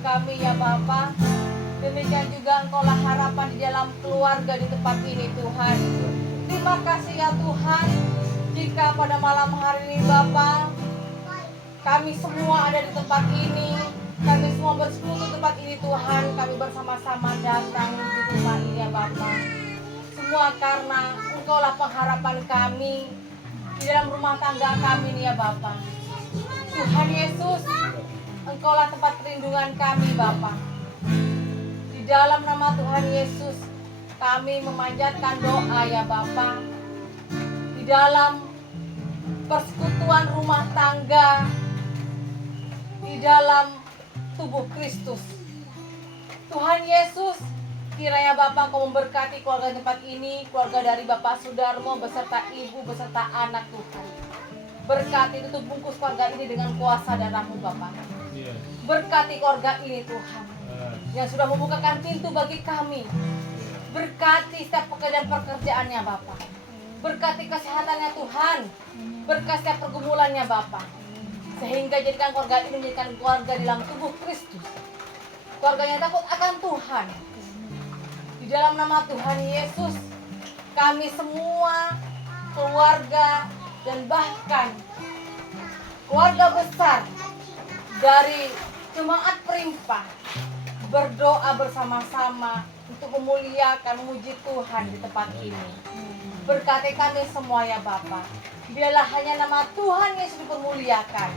Kami ya Bapa, demikian juga Engkaulah harapan di dalam keluarga di tempat ini Tuhan. Terima kasih ya Tuhan, jika pada malam hari ini Bapa, kami semua ada di tempat ini, kami semua bersekutu di tempat ini Tuhan, kami bersama-sama datang di rumah ini ya Bapa. Semua karena Engkaulah pengharapan kami di dalam rumah tangga kami ini ya Bapa. Tuhan Yesus, Engkaulah tempat perlindungan kami Bapa. Di dalam nama Tuhan Yesus kami memanjatkan doa ya Bapa. Di dalam persekutuan rumah tangga, di dalam tubuh Kristus, Tuhan Yesus, kiranya Bapa Engkau memberkati keluarga tempat ini, keluarga dari Bapak Sudarmo beserta ibu beserta anak Tuhan. Berkati tutup bungkus keluarga ini dengan kuasa darah-Mu Bapa. Berkati keluarga ini Tuhan, yang sudah membukakan pintu bagi kami. Berkati setiap pekerjaan-pekerjaannya Bapa. Berkati kesehatannya Tuhan. Berkati setiap pergumulannya Bapa. Sehingga jadikan keluarga ini menjadikan keluarga di dalam tubuh Kristus, keluarga yang takut akan Tuhan. Di dalam nama Tuhan Yesus, kami semua, keluarga, dan bahkan keluarga besar dari Jemaat Perimpah berdoa bersama-sama untuk memuliakan, memuji Tuhan di tempat ini. Berkati kami semua ya Bapa. Biarlah hanya nama Tuhan Yesus dipermuliakan.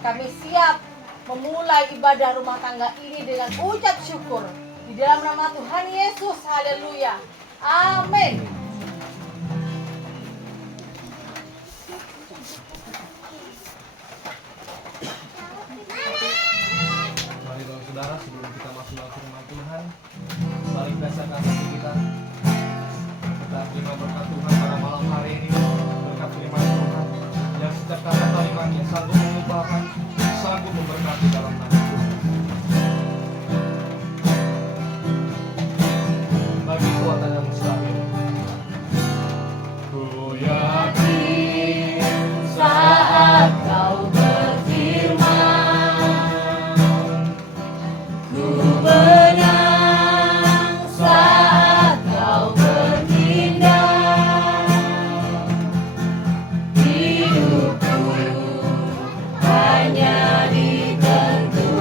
Kami siap memulai ibadah rumah tangga ini dengan ucap syukur di dalam nama Tuhan Yesus. Haleluya. Amin. Saudara, sebelum kita masuk ke firman Tuhan, mari kita siapkan hati kita. Kita terima berkat Tuhan pada malam hari ini. Berkat firman Tuhan yang setiap kata kalimatnya sanggup mengubahkan, sanggup memberkati dalam nama Tuhan. Bagi kuatan yang mustahil, ku yakin Saat kau Benang saat kau bertindak, hidupku hanya ditentukan.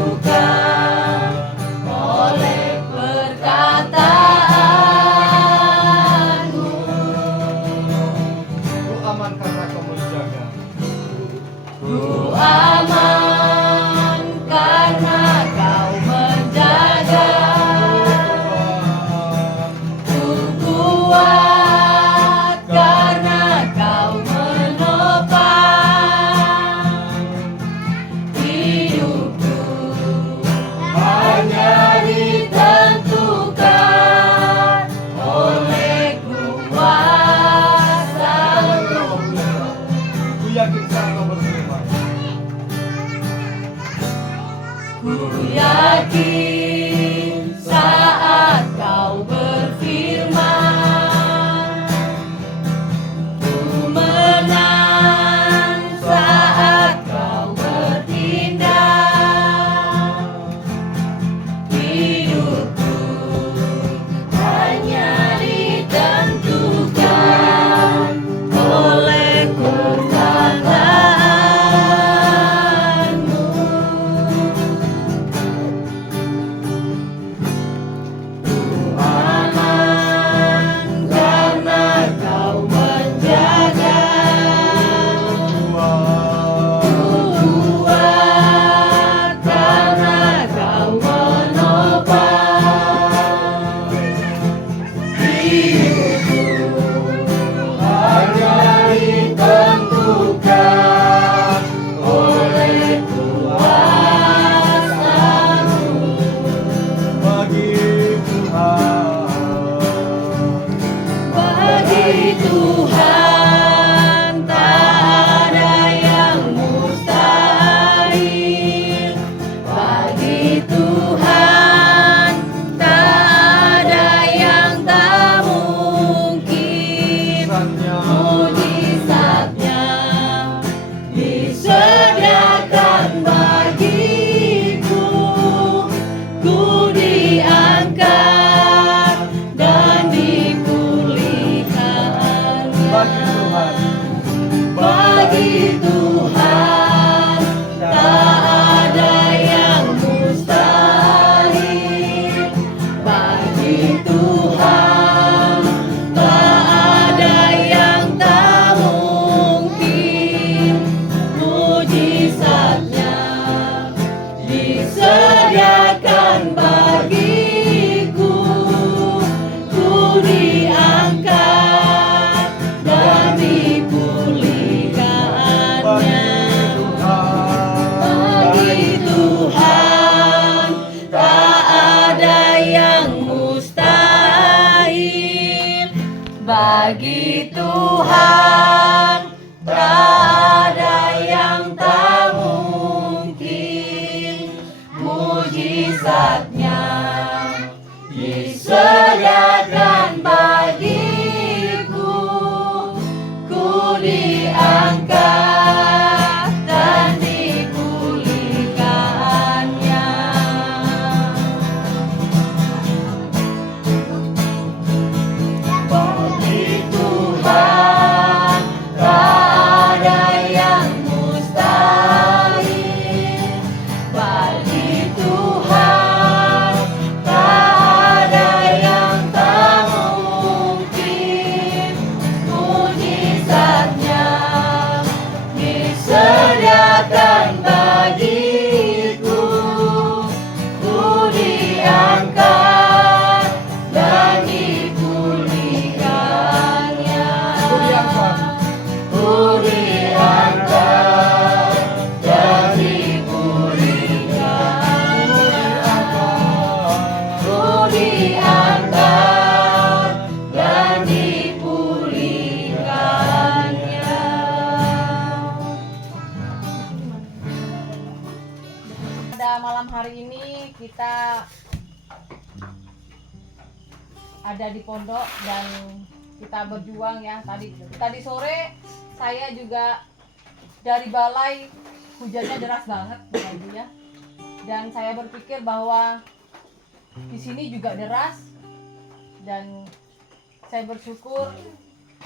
mujizatnya disediakan bagiku. Ku diangkat dan dipulihkannya. Bagi Tuhan tak ada yang mustahil. Bagi Tuhan tak ada yang tak mungkin. Mujizatnya disediakan bagiku. Ku diangkat dan dipulihkannya. Bagi Tuhan tak ada yang mustahil. Bagi Tuhan tak ada yang tak mungkin. Mujizatnya disediakan bagiku. Ku diangkat dan dipulihkannya. Ku diangkat dan dipulihkannya. Ku diangkat dan dipulihkannya. Pada malam hari ini kita ada di pondok dan kita berjuang ya. Tadi sore saya juga dari balai, hujannya deras banget Ibu ya. Dan saya berpikir bahwa di sini juga deras dan saya bersyukur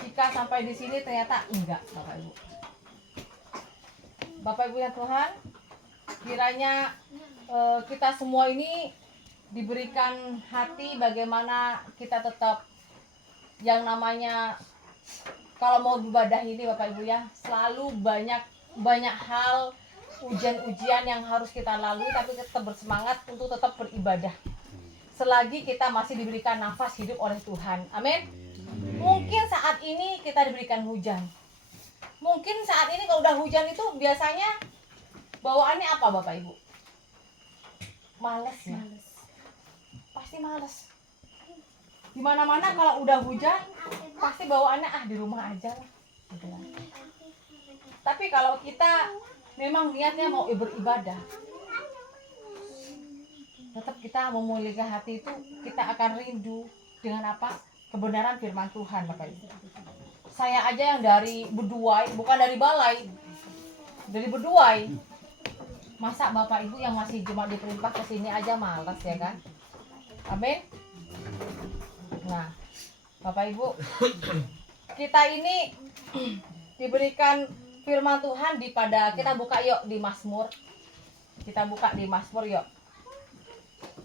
jika sampai di sini ternyata enggak Bapak Ibu. Bapak Ibu ya Tuhan, kiranya kita semua ini diberikan hati bagaimana kita tetap yang namanya kalau mau ibadah ini Bapak Ibu ya, selalu banyak hal ujian-ujian yang harus kita lalui, tapi tetap bersemangat untuk tetap beribadah selagi kita masih diberikan nafas hidup oleh Tuhan. Amin. Mungkin saat ini kita diberikan hujan, mungkin saat ini kalau udah hujan itu biasanya bawaannya apa Bapak Ibu? Males ya? Pasti males. Dimana-mana kalau udah hujan pasti bawaannya di rumah aja lah gitu kan. Tapi kalau kita memang niatnya mau beribadah, tetap kita memulihkan hati itu, kita akan rindu dengan apa? Kebenaran firman Tuhan Bapak Ibu. Saya aja yang dari Beduai, bukan dari balai, dari Beduai. Masa Bapak Ibu yang masih cuma diperintah ke sini aja malas ya kan? Amin. Nah, Bapak Ibu, kita ini diberikan firman Tuhan kita buka yuk di Mazmur. Kita buka di Mazmur yuk.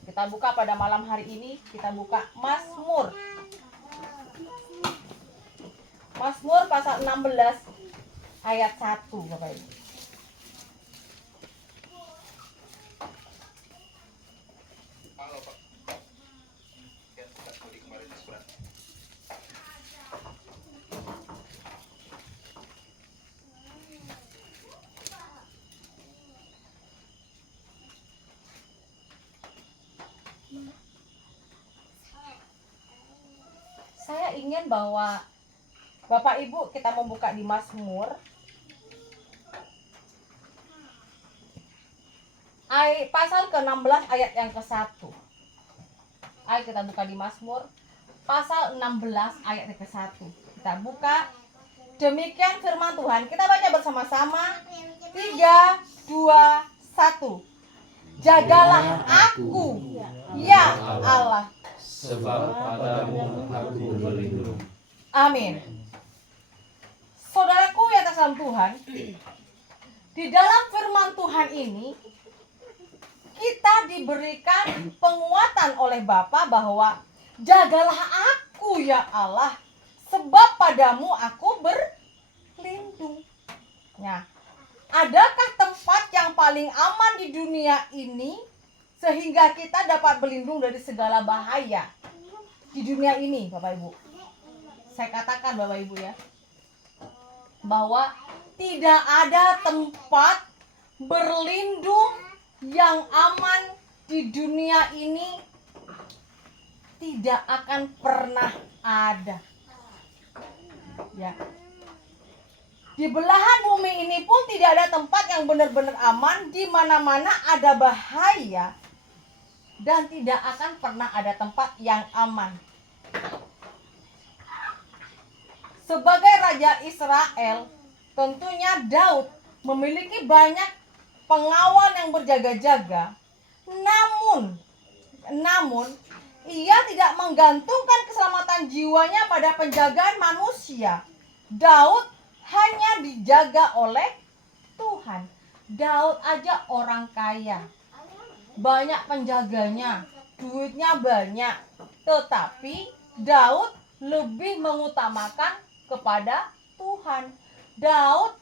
Kita buka pada malam hari ini, kita buka Mazmur. Mazmur pasal 16 ayat 1 Bapak Ibu. Saya ingin bahwa Bapak Ibu kita membuka di Mazmur pasal ke-16 ayat yang ke-1. Ayo kita buka di Mazmur pasal 16 ayat yang ke-1. Kita buka. Demikian firman Tuhan. Kita baca bersama-sama. 3, 2, 1. Jagalah aku, ya Allah, sebab padamu aku berlindung. Amin. Saudaraku yang terkasih Tuhan, di dalam firman Tuhan ini kita diberikan penguatan oleh Bapa bahwa jagalah aku ya Allah, sebab padamu aku berlindung. Nah, Adakah tempat yang paling aman di dunia ini sehingga kita dapat berlindung dari segala bahaya di dunia ini, Bapak Ibu? Saya katakan Bapak Ibu ya, bahwa tidak ada tempat berlindung yang aman di dunia ini, tidak akan pernah ada. Ya. Di belahan bumi ini pun tidak ada tempat yang benar-benar aman, di mana-mana ada bahaya dan tidak akan pernah ada tempat yang aman. Sebagai raja Israel, tentunya Daud memiliki banyak pengawal yang berjaga-jaga. Namun ia tidak menggantungkan keselamatan jiwanya pada penjagaan manusia. Daud hanya dijaga oleh Tuhan. Daud aja orang kaya, banyak penjaganya, duitnya banyak, tetapi Daud lebih mengutamakan kepada Tuhan. Daud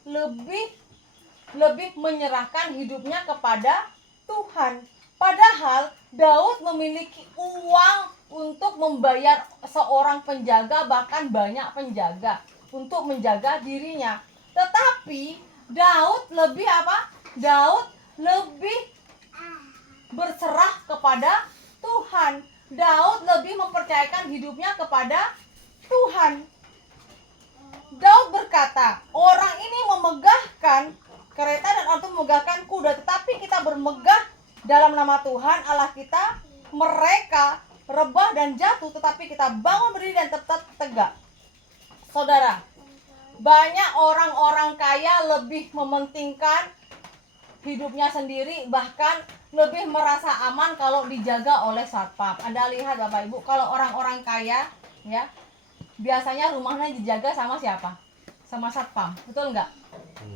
lebih menyerahkan hidupnya kepada Tuhan. Padahal Daud memiliki uang untuk membayar seorang penjaga, bahkan banyak penjaga untuk menjaga dirinya. Tetapi Daud lebih apa? Daud lebih berserah kepada Tuhan. Daud lebih mempercayakan hidupnya kepada Tuhan. Daud berkata, orang ini memegahkan kereta dan orang itu memegahkan kuda, tetapi kita bermegah dalam nama Tuhan Allah kita. Mereka rebah dan jatuh, tetapi kita bangun berdiri dan tetap tegak. Saudara, banyak orang-orang kaya lebih mementingkan hidupnya sendiri, bahkan lebih merasa aman kalau dijaga oleh satpam. Anda lihat Bapak Ibu, kalau orang-orang kaya ya, biasanya rumahnya dijaga sama siapa? Sama satpam, betul nggak?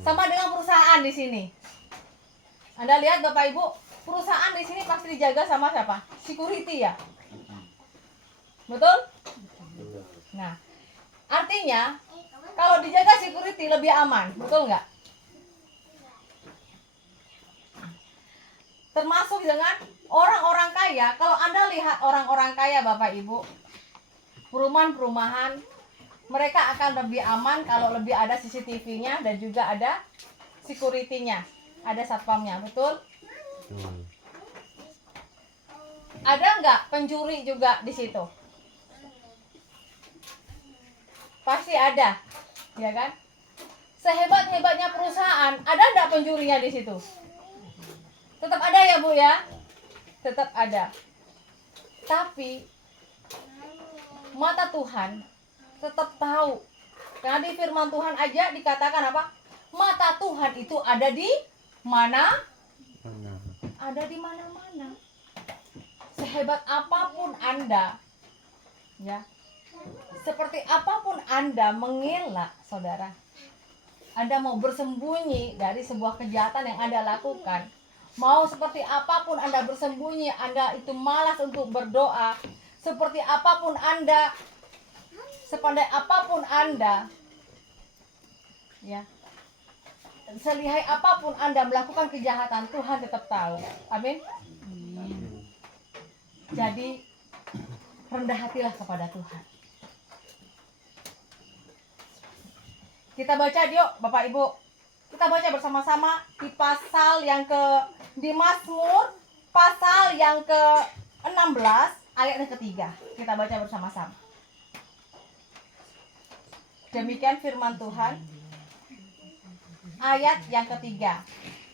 Sama dengan perusahaan di sini. Anda lihat Bapak Ibu, perusahaan di sini pasti dijaga sama siapa? Security ya, betul? Nah, artinya kalau dijaga security lebih aman, betul nggak? Termasuk dengan orang-orang kaya. Kalau Anda lihat orang-orang kaya Bapak Ibu, perumahan-perumahan, mereka akan lebih aman kalau lebih ada CCTV-nya dan juga ada security-nya, ada satpamnya, betul? Ada nggak pencuri juga di situ? Pasti ada, ya kan? Sehebat-hebatnya perusahaan, ada nggak pencurinya di situ? Tetap ada ya Bu ya? Tetap ada. Tapi mata Tuhan tetap tahu. Karena di firman Tuhan aja dikatakan apa? Mata Tuhan itu ada di mana? Ada di mana-mana. Sehebat apapun Anda, ya, seperti apapun Anda mengelak, saudara, Anda mau bersembunyi dari sebuah kejahatan yang Anda lakukan, mau seperti apapun Anda bersembunyi, Anda itu malas untuk berdoa, seperti apapun Anda, sepandai apapun Anda, ya, selihai apapun Anda melakukan kejahatan, Tuhan tetap tahu. Amin. Jadi rendah hatilah kepada Tuhan. Kita baca yuk Bapak Ibu. Kita baca bersama-sama di pasal yang di Mazmur pasal yang ke-16 ayat yang ketiga. Kita baca bersama-sama. Demikian firman Tuhan. Ayat yang ketiga.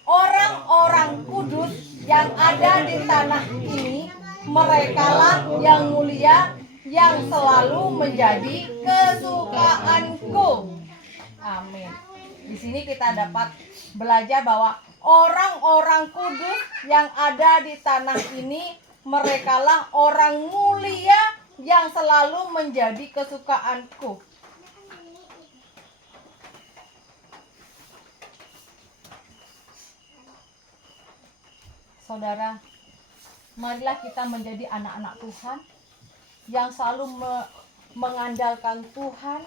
Orang-orang kudus yang ada di tanah ini, merekalah yang mulia, yang selalu menjadi kesukaanku. Amin. Di sini kita dapat belajar bahwa orang-orang kudus yang ada di tanah ini, merekalah orang mulia yang selalu menjadi kesukaanku. Saudara, marilah kita menjadi anak-anak Tuhan yang selalu mengandalkan Tuhan,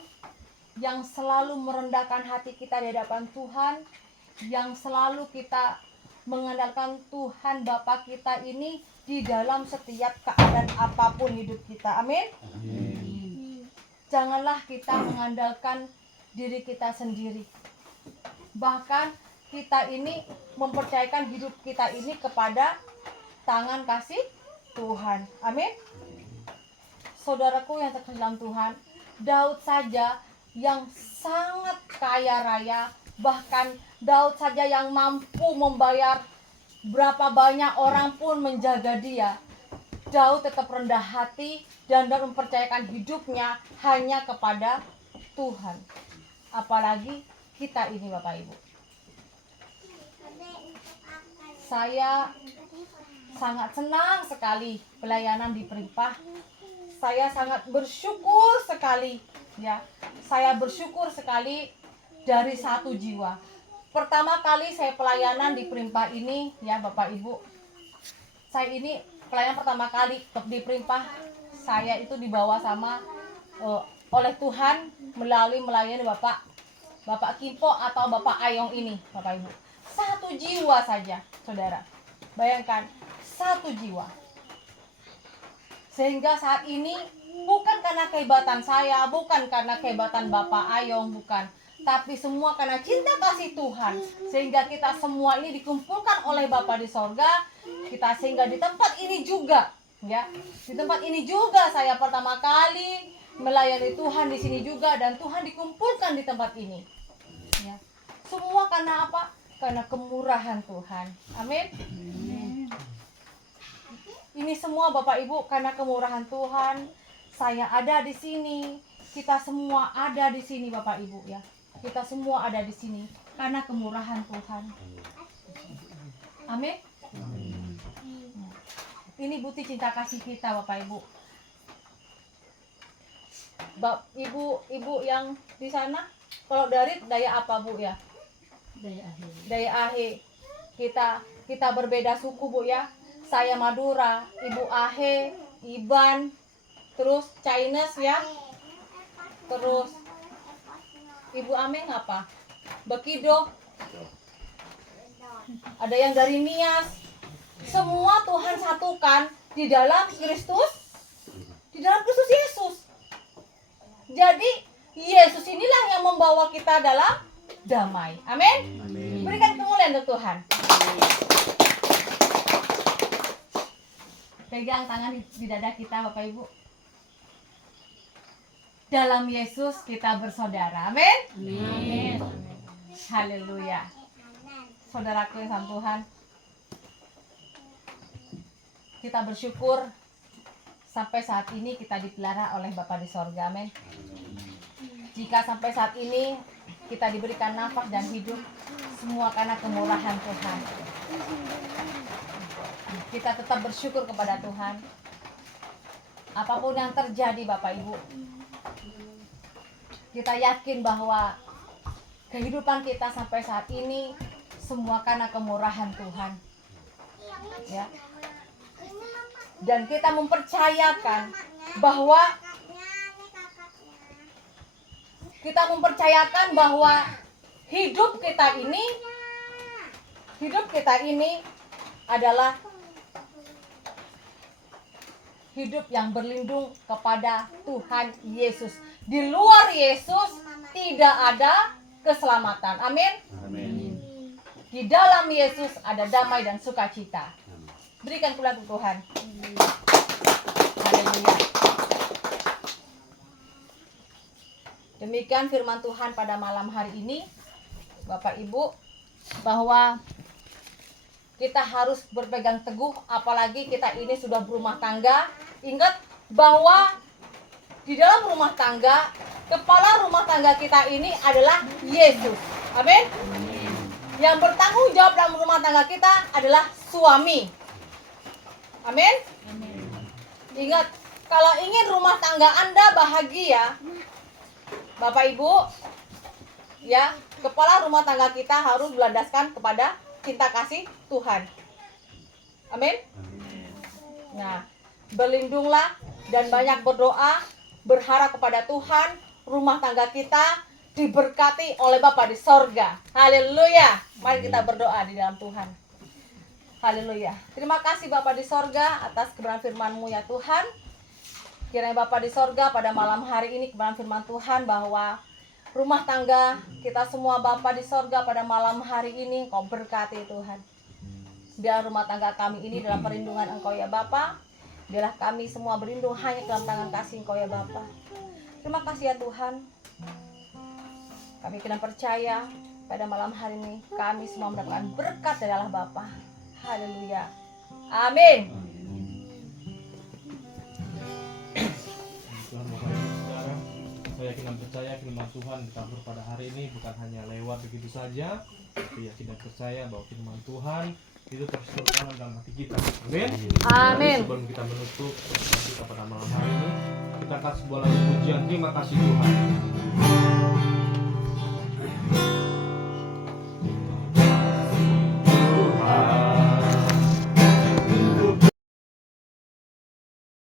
yang selalu merendahkan hati kita di hadapan Tuhan, yang selalu kita mengandalkan Tuhan Bapa kita ini di dalam setiap keadaan apapun hidup kita. Amin. Janganlah kita mengandalkan diri kita sendiri. Bahkan kita ini mempercayakan hidup kita ini kepada tangan kasih Tuhan. Amin. Saudaraku yang terkasih dalam Tuhan, Daud saja yang sangat kaya raya, bahkan Daud saja yang mampu membayar berapa banyak orang pun menjaga dia. Daud tetap rendah hati dan Daud mempercayakan hidupnya hanya kepada Tuhan. Apalagi kita ini Bapak Ibu. Saya sangat senang sekali pelayanan di Perimpah. Saya sangat bersyukur sekali, ya. Saya bersyukur sekali dari satu jiwa. Pertama kali saya pelayanan di Perimpah ini, ya Bapak Ibu. Saya ini pelayanan pertama kali di Perimpah. Saya itu dibawa sama oleh Tuhan melalui melayani Bapak Kimpo atau Bapak Ayong ini, Bapak Ibu. Satu jiwa saja, saudara. Bayangkan, satu jiwa. Sehingga saat ini bukan karena kehebatan saya, bukan karena kehebatan Bapak Ayong, bukan. Tapi semua karena cinta kasih Tuhan. Sehingga kita semua ini dikumpulkan oleh Bapa di sorga. Kita sehingga di tempat ini juga, ya. Di tempat ini juga saya pertama kali melayani Tuhan di sini juga, dan Tuhan dikumpulkan di tempat ini. Ya. Semua karena apa? Karena kemurahan Tuhan. Amin. Ini semua Bapak Ibu karena kemurahan Tuhan. Saya ada di sini. Kita semua ada di sini Bapak Ibu, ya. Kita semua ada di sini karena kemurahan Tuhan. Amin. Ini bukti cinta kasih kita Bapak Ibu. Ibu yang di sana, kalau dari daya apa Bu ya? Daya Ahe. Kita berbeda suku Bu ya. Saya Madura, Ibu Ahe, Iban, terus Chinese ya. Terus Ibu Ameng apa? Bekido. Ada yang dari Nias. Semua Tuhan satukan di dalam Kristus. Di dalam Kristus Yesus. Jadi Yesus inilah yang membawa kita dalam damai. Amin. Berikan kemuliaan untuk Tuhan. Pegang tangan di dada kita Bapak Ibu. Dalam Yesus kita bersaudara. Amin. Amin. Haleluya. Saudaraku yang sama Tuhan, kita bersyukur sampai saat ini kita dipelihara oleh Bapa di sorga. Amin. Jika sampai saat ini kita diberikan nafas dan hidup, semua karena kemurahan Tuhan. Kita tetap bersyukur kepada Tuhan. Apapun yang terjadi Bapak Ibu, kita yakin bahwa kehidupan kita sampai saat ini semua karena kemurahan Tuhan, ya. Dan kita mempercayakan bahwa hidup kita ini adalah hidup yang berlindung kepada Tuhan Yesus. Di luar Yesus tidak ada keselamatan. Amin. Di dalam Yesus ada damai dan sukacita. Berikan kemuliaan untuk Tuhan. Haleluya. Demikian firman Tuhan pada malam hari ini, Bapak Ibu, bahwa kita harus berpegang teguh, apalagi kita ini sudah berumah tangga. Ingat bahwa di dalam rumah tangga, kepala rumah tangga kita ini adalah Yesus. Amin. Yang bertanggung jawab dalam rumah tangga kita adalah suami. Amin. Ingat, kalau ingin rumah tangga Anda bahagia, Bapak Ibu, ya, kepala rumah tangga kita harus berlandaskan kepada cinta kasih Tuhan. Amin. Nah, berlindunglah dan banyak berdoa, berharap kepada Tuhan, rumah tangga kita diberkati oleh Bapa di sorga. Haleluya. Mari kita berdoa di dalam Tuhan. Haleluya. Terima kasih Bapa di sorga atas kebenaran firman-Mu ya Tuhan. Kiranya Bapa di sorga pada malam hari ini kebenaran firman Tuhan bahwa rumah tangga kita semua Bapa di sorga pada malam hari ini Engkau berkati Tuhan. Biar rumah tangga kami ini dalam perlindungan Engkau ya Bapa. Biarlah kami semua berlindung hanya dalam tangan kasih Engkau ya Bapa. Terima kasih ya Tuhan. Kami kena percaya pada malam hari ini kami semua mendapatkan berkat dari Allah Bapa. Haleluya. Amin. Tuhan Bapak Ibu Saudara, saya yakin dan percaya firman Tuhan dikabur pada hari ini bukan hanya lewat begitu saja, tapi yakin dan percaya bahwa firman Tuhan itu terus berjalan dalam hati kita. Amin. Amin. Jadi sebelum kita menutup pertemuan kita pada malam hari ini, kita kasih sebuah lagu pujian. Terima kasih Tuhan.